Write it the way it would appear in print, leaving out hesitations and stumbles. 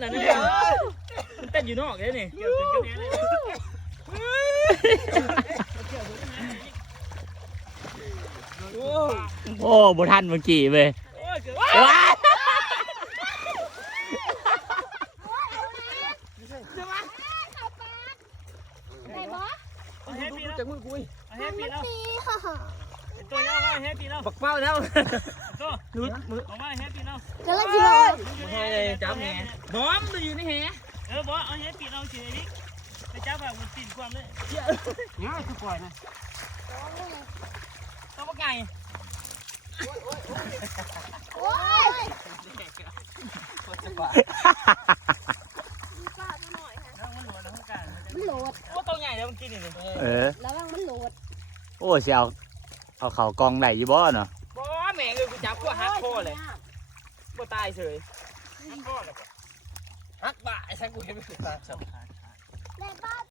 นั่นนี่เต้นอยู่นอกเลยนี่เกี่ยวถึงกันแน่เลยโอ้บ่ทันเมื่อกี้เว้ย ได้บ่ เอาแฮปปี้แล้ว จากมือคุย เอาแฮปปี้แล้ว ตีค่ะ ตัวยาวแฮปปี้แล้ว ปักเป้าแล้ว ตัวลุดมือออกมาแฮปปี้แล้ว ก็เลยจิโร่ ให้เลยจับแหง บอมมันอยู่ในแหบอมเอาแฮปปี้เราเฉยดิไปจับแบบมันติดความเลย เนี่ยคือปล่อยนะ ต้องว่าไง โอ้ย จะปล่อย มันหลวดแล้วกัน มันโหลด โอ้ตัวใหญ่แล้วมันกินนี่เลย ระวังมันโหลด โอ้สิเอาเขากองได้อยู่บ่เนาะ บอมแม่งเลยกูจับกูหักคอเลยกูตายเฉยหักคอเลย ฮักบ่าไอ้ฉันกูเห็นไม่ถูกตา ได้ป้า